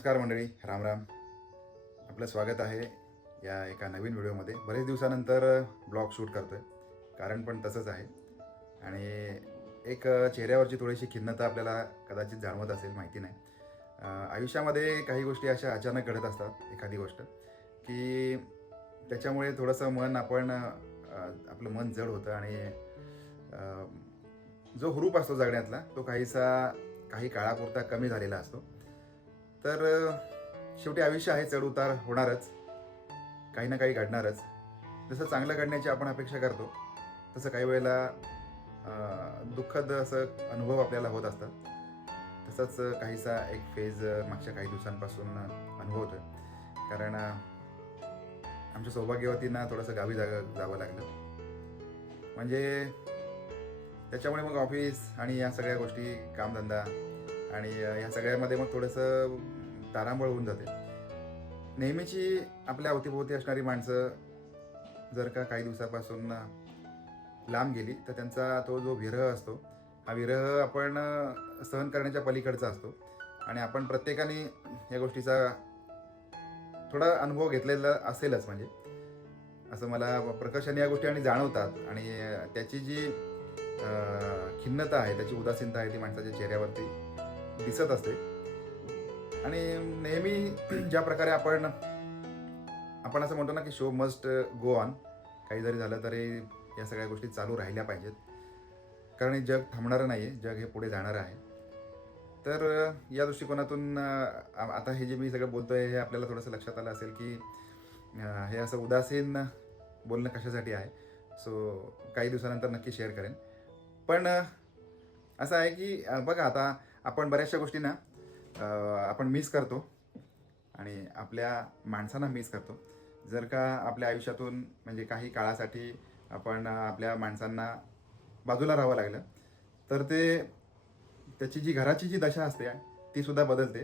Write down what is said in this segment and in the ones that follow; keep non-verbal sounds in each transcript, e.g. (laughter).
नमस्कार मंडळी राम राम. आपलं स्वागत आहे या एका नवीन व्हिडिओमध्ये. बरेच दिवसानंतर ब्लॉग शूट करतो आहे कारण पण तसंच आहे. आणि एक चेहऱ्यावरची थोडीशी खिन्नता आपल्याला कदाचित जाणवत असेल माहिती नाही. आयुष्यामध्ये काही गोष्टी अशा अचानक घडत असतात एखादी गोष्ट की त्याच्यामुळे थोडंसं मन आपण आपलं मन जड होतं आणि जो हुरूप असतो जगण्यातला तो काहीसा काही काळापुरता कमी झालेला असतो. तर शेवटी आयुष्य आहे चढ उतार होणारच. काही ना काही घडणारच. जसं चांगलं घडण्याची आपण अपेक्षा करतो तसं काही वेळेला दुःखद असं अनुभव आपल्याला होत असतात. तसंच काहीसा एक फेज मागच्या काही दिवसांपासून अनुभवतोय कारण आमच्या सौभाग्यवतींना थोडंसं गावी जा जावं लागलं. म्हणजे त्याच्यामुळे मग ऑफिस आणि या सगळ्या गोष्टी कामधंदा आणि या सगळ्यामध्ये मग थोडंसं तारांबळ होऊन जाते. नेहमीची आपल्या अवतीभोवती असणारी माणसं जर का काही दिवसापासून लांब गेली तर त्यांचा तो जो विरह असतो हा विरह आपण सहन करण्याच्या पलीकडचा असतो. आणि आपण प्रत्येकाने या गोष्टीचा थोडा अनुभव घेतलेला असेलच म्हणजे. असं मला प्रकर्षाने या गोष्टी आणि जाणवतात. आणि त्याची जी खिन्नता आहे त्याची उदासीनता आहे ती माणसाच्या चेहऱ्यावरती दिसत असते. आणि नेहमी ज्या प्रकारे आपण आपण असं म्हणतो ना की शो मस्ट गो ऑन काही जरी झालं तरी या सगळ्या गोष्टी चालू राहिल्या पाहिजेत. कारण हे जग थांबणारं नाही आहे जग हे पुढे जाणारं आहे. तर या दृष्टिकोनातून आता हे जे मी सगळं बोलतो आहे हे आपल्याला थोडंसं लक्षात आलं असेल की हे असं उदासीन बोलणं कशासाठी आहे? सो काही दिवसानंतर नक्की शेअर करेन. पण असं आहे की बघा आता आपण बऱ्याचशा गोष्टींना आपण मिस करतो आणि आपल्या माणसांना मिस करतो. जर का आपल्या आयुष्यातून म्हणजे काही काळासाठी आपण आपल्या माणसांना बाजूला राहावं लागलं तर ते त्याची जी घराची जी दशा असते ती सुद्धा बदलते.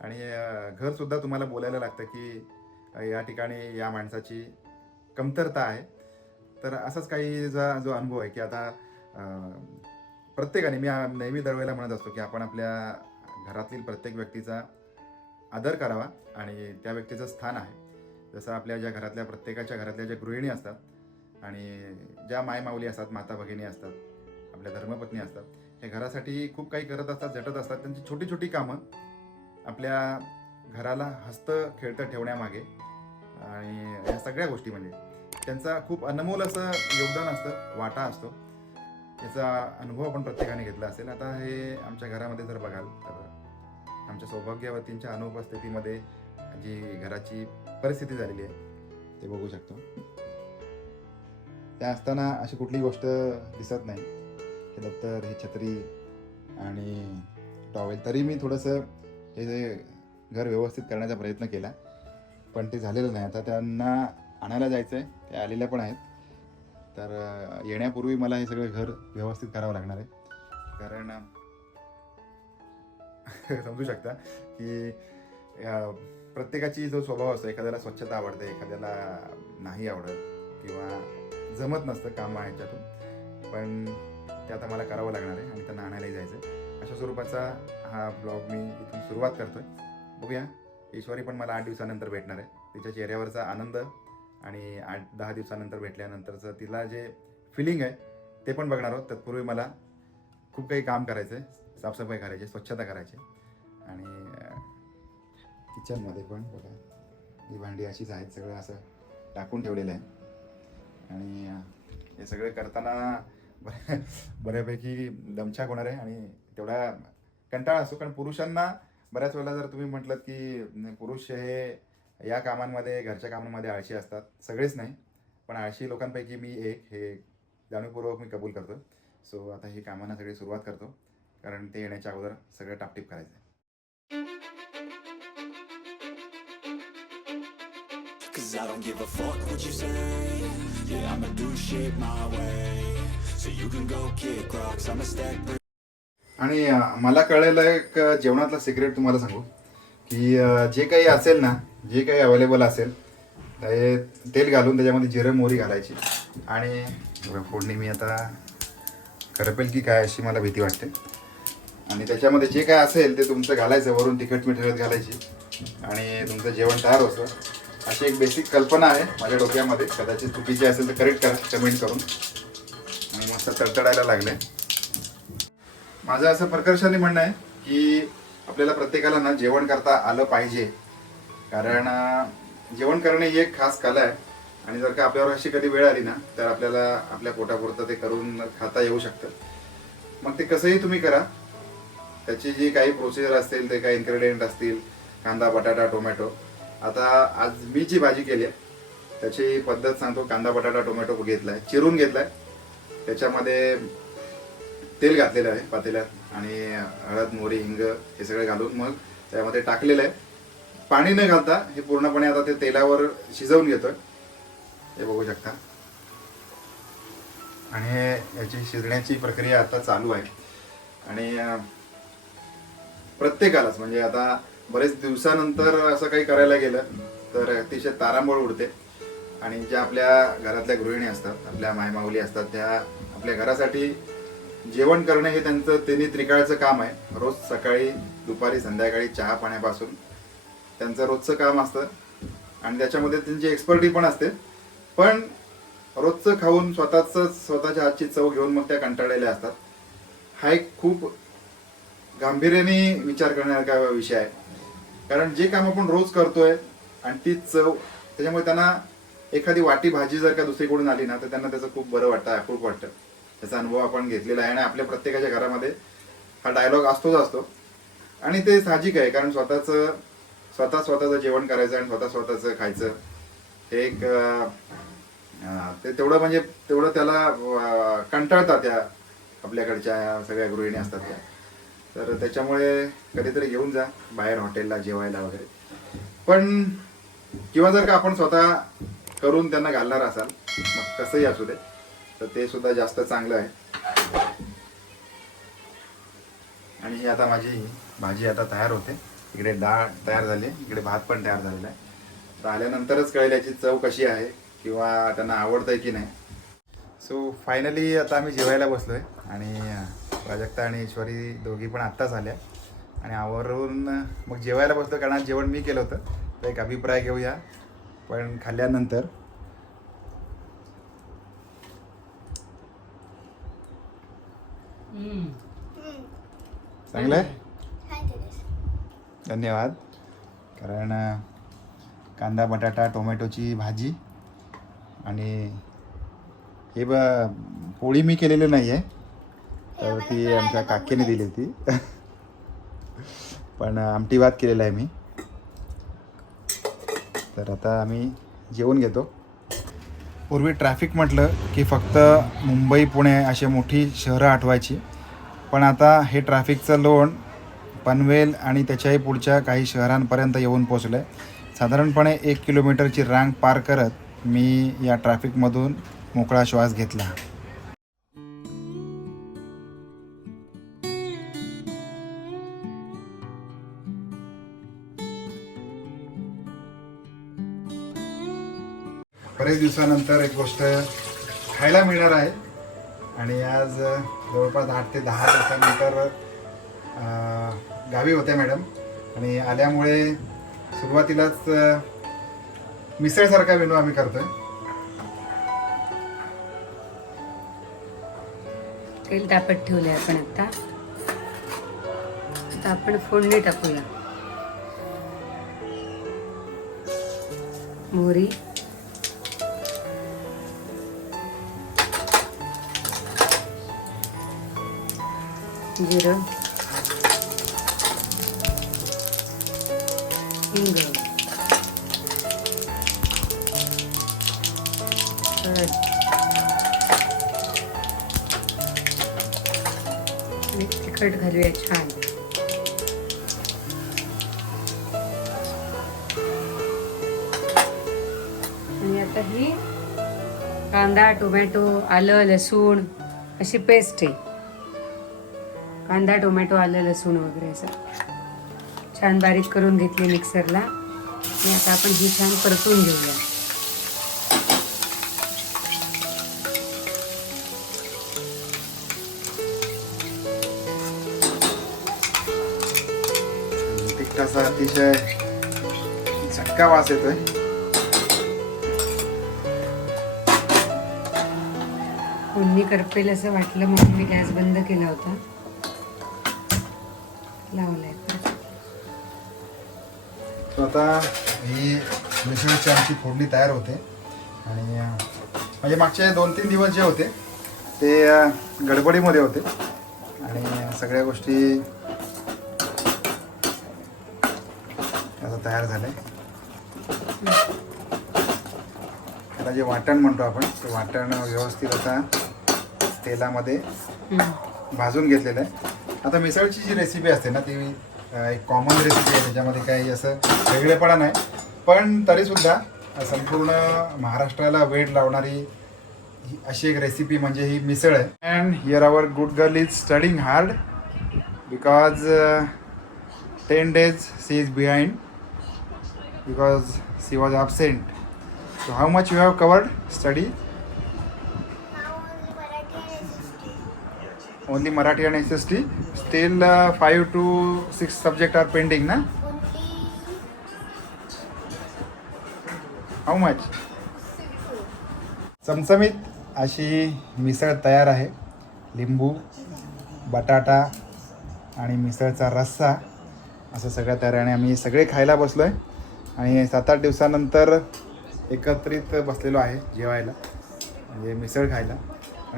आणि घरसुद्धा तुम्हाला बोलायला लागतं की या ठिकाणी या माणसाची कमतरता आहे. तर असाच काही जा जो अनुभव आहे की आता प्रत्येकाने मी नेहमी दरवेळेला म्हणत असतो की आपण आपल्या घरातील प्रत्येक व्यक्तीचा आदर करावा आणि त्या व्यक्तीचं स्थान आहे. जसं आपल्या ज्या घरातल्या प्रत्येकाच्या घरातल्या ज्या गृहिणी असतात आणि ज्या मायमाऊली असतात माता भगिनी असतात आपल्या धर्मपत्नी असतात हे घरासाठी खूप काही करत असतात झटत असतात. त्यांची छोटी छोटी कामं आपल्या घराला हस्त खेळतं ठेवण्यामागे आणि या सगळ्या गोष्टी म्हणजे त्यांचा खूप अनमोल असं योगदान असतं वाटा असतो. याचा अनुभव आपण प्रत्येकाने घेतला असेल. आता हे आमच्या घरामध्ये जर बघाल तर आमच्या सौभाग्यवतींच्या अनुपस्थितीमध्ये जी घराची परिस्थिती झालेली आहे ते बघू शकतो. त्या असताना अशी कुठली गोष्ट दिसत नाही. हे दप्तर हे छत्री आणि टॉवेल तरी मी थोडंसं हे जे घर व्यवस्थित करण्याचा प्रयत्न केला पण ते झालेलं नाही. आता त्यांना आणायला जायचं आहे ते आलेल्या पण आहेत. तर येण्यापूर्वी मला हे सगळं घर व्यवस्थित करावं लागणार आहे. कारण (laughs) समजू शकता की प्रत्येकाची जो स्वभाव असतो एखाद्याला स्वच्छता आवडते एखाद्याला नाही आवडत किंवा जमत नसतं कामा ह्याच्यातून. पण ते आता मला करावं लागणार आहे आणि त्यांना आणायलाही जायचं आहे अशा स्वरूपाचा हा ब्लॉग मी इथून सुरुवात करतोय. बघूया ईश्वरी पण मला आठ दिवसानंतर भेटणार आहे. तिच्या चेहऱ्यावरचा आनंद आणि आठ दहा दिवसानंतर भेटल्यानंतरचं तिला जे फिलिंग आहे ते पण बघणार आहोत. तत्पूर्वी मला खूप काही काम करायचं आहे साफसफाई करायची स्वच्छता करायची. आणि किचनमध्ये पण बघा ही भांडी अशीच आहेत सगळं असं टाकून ठेवलेलं आहे. आणि हे सगळे करताना बऱ्या- बऱ्यापैकी दमछाक होणार आहे. आणि तेवढा कंटाळा असतो कारण पुरुषांना बऱ्याच वेळेला जर तुम्ही म्हटलं की पुरुष हे या कामांमध्ये घरच्या कामांमध्ये आळशी असतात. सगळेच नाही. पण आळशी लोकांपैकी मी एक हे जाणीवपूर्वक मी कबूल करतो. सो आता ही कामांना सगळी सुरुवात करतो. कारण ते येण्याच्या अगोदर सगळं टापटीप करायचं आहे Cause I don't give a fuck what you say. Yeah, I'ma do shit my way. So you can go kick rocks, I'ma stack bricks आणि अं, मला कळलेलं एक अं, जेवणातलं सिक्रेट तुम्हाला सांगू. की अं, जे काही असेल ना जे काही अवेलेबल असेल ते तेल घालून त्याच्यामध्ये जिरं मोहरी घालायची. आणि बघा, फोडणी मी आता करपेल की काय अशी मला भीती वाटते. आणि त्याच्यामध्ये जे काय असेल ते तुमचं घालायचं वरून तिखट मीठ हळद घालायची. आणि तुमचं जेवण तयार होतं. अशी एक बेसिक कल्पना आहे माझ्या डोक्यामध्ये. कदाचित चुकीची असेल तर करेक्ट करा कमेंट करून. आणि मस्त तडतडायला लागले. माझं असं प्रकर्षाने म्हणणं आहे की आपल्याला प्रत्येकाला ना जेवण करता आलं पाहिजे. कारण जेवण करणे ही एक खास कला आहे. आणि जर का आपल्यावर अशी कधी वेळ आली ना तर आपल्याला आपल्या पोटापुरतं ते करून खाता येऊ शकतं. मग ते कसंही तुम्ही करा. त्याची जी काही प्रोसिजर असतील ते काही इन्ग्रेडियंट असतील कांदा बटाटा टोमॅटो आता आज मी जी भाजी केली आहे त्याची पद्धत सांगतो. कांदा बटाटा टोमॅटो घेतलाय चिरून घेतलाय. त्याच्यामध्ये तेल घातलेलं आहे पातेल्यात आणि हळद मोहरी हिंग हे सगळं घालून मग त्यामध्ये टाकलेलं आहे. पाणी न घालता हे पूर्णपणे आता ते तेलावर शिजवून घेतोय. हे बघू शकता. आणि याची शिजण्याची प्रक्रिया आता चालू आहे. आणि प्रत्येकालाच. म्हणजे आता बरेच दिवसानंतर असं काही करायला गेलं तर अतिशय तारांबळ उडते. आणि ज्या आपल्या घरातल्या गृहिणी असतात आपल्या मायमाऊली असतात त्या आपल्या घरासाठी जेवण करणं हे त्यांचं त्यांनी त्रिकाळचं काम आहे. रोज सकाळी दुपारी संध्याकाळी चहा पाण्यापासून. त्यांचं रोजचं काम असतं. आणि त्याच्यामध्ये त्यांची एक्सपर्टी पण असते. पण रोजचं खाऊन स्वतःच स्वतःच्या हातची चव घेऊन मग त्या कंटाळलेल्या असतात. हा एक खूप गांभीर्याने विचार करण्यासारखा विषय आहे. कारण जे काम आपण रोज करतोय आणि तीच चव त्याच्यामुळे त्यांना एखादी वाटी भाजी जर का दुसरीकडून आली ना तर त्यांना त्याचं खूप बरं वाटतं अप्रूप वाटतं. त्याचा अनुभव आपण घेतलेला आहे आणि आपल्या प्रत्येकाच्या घरामध्ये हा डायलॉग असतोच असतो. आणि ते साहजिक आहे कारण स्वतःचं स्वतः स्वतःचं जेवण करायचं आणि स्वतः स्वतःचं खायचं हे एक ते तेवढं म्हणजे तेवढं त्याला कंटाळतात त्या आपल्याकडच्या सगळ्या गृहिणी असतात त्या. तर त्याच्यामुळे कधीतरी घेऊन जा बाहेर हॉटेलला जेवायला वगैरे. पण किंवा जर का आपण स्वतः करून त्यांना घालणार असाल मग कसंही असू दे तर ते सुद्धा जास्त चांगलं आहे. आणि ही आता माझी भाजी आता तयार होते. इकडे डाळ तयार झाली इकडे भात पण तयार झालेला आहे. तर आल्यानंतरच कळेल याची चव कशी आहे किंवा त्यांना आवडतंय की नाही. सो फायनली आता आम्ही जेवायला बसलोय आणि प्राजक्ता आणि ईश्वरी दोघी पण आत्ताच आल्या. आणि आवरून मग जेवायला बसलो कारण आज जेवण मी केलं होतं. तर एक अभिप्राय घेऊया. पण खाल्ल्यानंतर. चांगलं आहे धन्यवाद. कारण कांदा बटाटा टोमॅटोची भाजी आणि हे ब पोळी मी केलेली नाही आहे तर ती आमच्या काकीने दिली होती. (laughs) पण आमटी भात केलेला आहे मी. तर आता आम्ही जेवून घेतो. पूर्वी ट्रॅफिक म्हटलं की फक्त मुंबई पुणे अशी मोठी शहरं आठवायची. पण आता हे ट्रॅफिकचं लोण पनवेल आणि त्याच्याही पुढच्या काही शहरांपर्यंत येऊन पोचलं आहे साधारणपणे एक किलोमीटरची रांग पार करत मी या ट्रॅफिकमधून मोकळा श्वास घेतला. बरेच दिवसानंतर एक गोष्ट खायला मिळणार आहे. आणि आज जवळपास आठ ते दहा दिवसानंतर गावी होत्या मॅडम. आणि आल्यामुळे सुरुवातीलाच मिसळसारखा मेनू आम्ही करतोय. तेल तापत ठेवलंय आपण आता. आता आपण फोडणी टाकूया. मोहरी. जिरं हिंग तिखट घालूया छान आणि आता ही कांदा टोमॅटो आलं लसूण अशी पेस्ट आहे कांदा टोमॅटो आलं लसूण वगैरे असं. छान बारीक करून घेतली मिक्सरला. आणि आता आपण ही छान परतून घेऊया. अतिशय झटका वास येतोय. फोडणी करपेल असं वाटलं म्हणून मी गॅस बंद केला होता. तर आता ही मिसळची आमची फोडणी तयार होते. आणि म्हणजे मागचे दोन तीन दिवस जे होते ते गडबडीमध्ये होते. आणि सगळ्या गोष्टी आता तयार झाले त्याला जे वाटण म्हणतो आपण ते वाटण व्यवस्थित आता तेलामध्ये. भाजून घेतलेलं आहे. आता मिसळची जी रेसिपी असते ना ती एक कॉमन रेसिपी आहे त्याच्यामध्ये काही असं वेगळेपणा नाही. पण तरीसुद्धा संपूर्ण महाराष्ट्राला वेळ लावणारी ही अशी एक रेसिपी म्हणजे ही मिसळ आहे. And here our good girl is studying hard because ten days she is behind because she was absent so how much you have covered study only Marathi आणि S S T still five two six subject are pending ना how much चमचमीत अशी मिसळ तयार आहे. लिंबू बटाटा आणि मिसळचा रस्सा. असं सगळं तयार आहे आणि आम्ही सगळे खायला बसलो आहे आणि सात आठ दिवसानंतर एकत्रित बसलेलो आहे जेवायला. म्हणजे मिसळ खायला.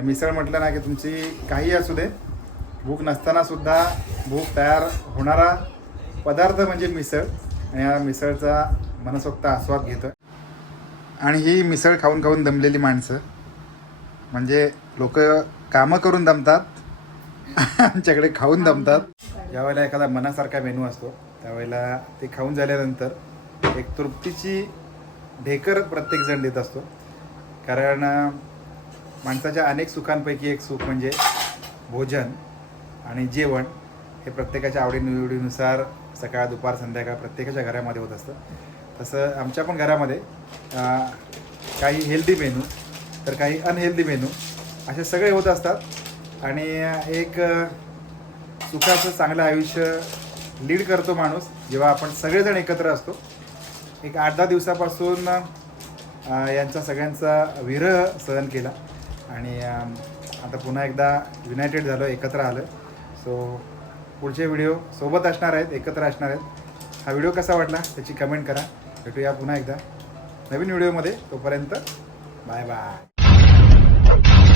मिसळ म्हटलं ना की तुमची काही असू दे भूक नसताना सुद्धा भूक तयार होणारा पदार्थ म्हणजे मिसळ. आणि या मिसळचा मनसोक्त आस्वाद घेतो आणि ही मिसळ खाऊन खाऊन दमलेली माणसं. म्हणजे लोक कामं करून दमतात आमच्याकडे खाऊन दमतात. ज्यावेळेला एखादा मनासारखा मेनू असतो. त्यावेळेला ते खाऊन झाल्यानंतर एक तृप्तीची ढेकर प्रत्येकजण देत असतो. कारण माणसाच्या अनेक सुखांपैकी एक सुख म्हणजे भोजन आणि जेवण हे प्रत्येकाच्या आवडीनिवडीनुसार सकाळ दुपार संध्याकाळ प्रत्येकाच्या घरामध्ये होत असतं. तसं आमच्या पण घरामध्ये काही हेल्दी मेनू तर काही अनहेल्दी मेनू असे सगळे होत असतात. आणि एक सुखाचं चांगलं आयुष्य लीड करतो माणूस जेव्हा आपण सगळेजण एकत्र असतो. एक आठ दहा दिवसापासून यांचा सगळ्यांचा विरह सहन केला. आणि आता पुन्हा एकदा युनायटेड झालो एकत्र आलं सो पुढचे व्हिडिओ सोबत असणार आहेत एकत्र असणार आहेत. हा व्हिडिओ कसा वाटला त्याची कमेंट करा. भेटूया पुन्हा एकदा नवीन व्हिडिओमध्ये तोपर्यंत बाय बाय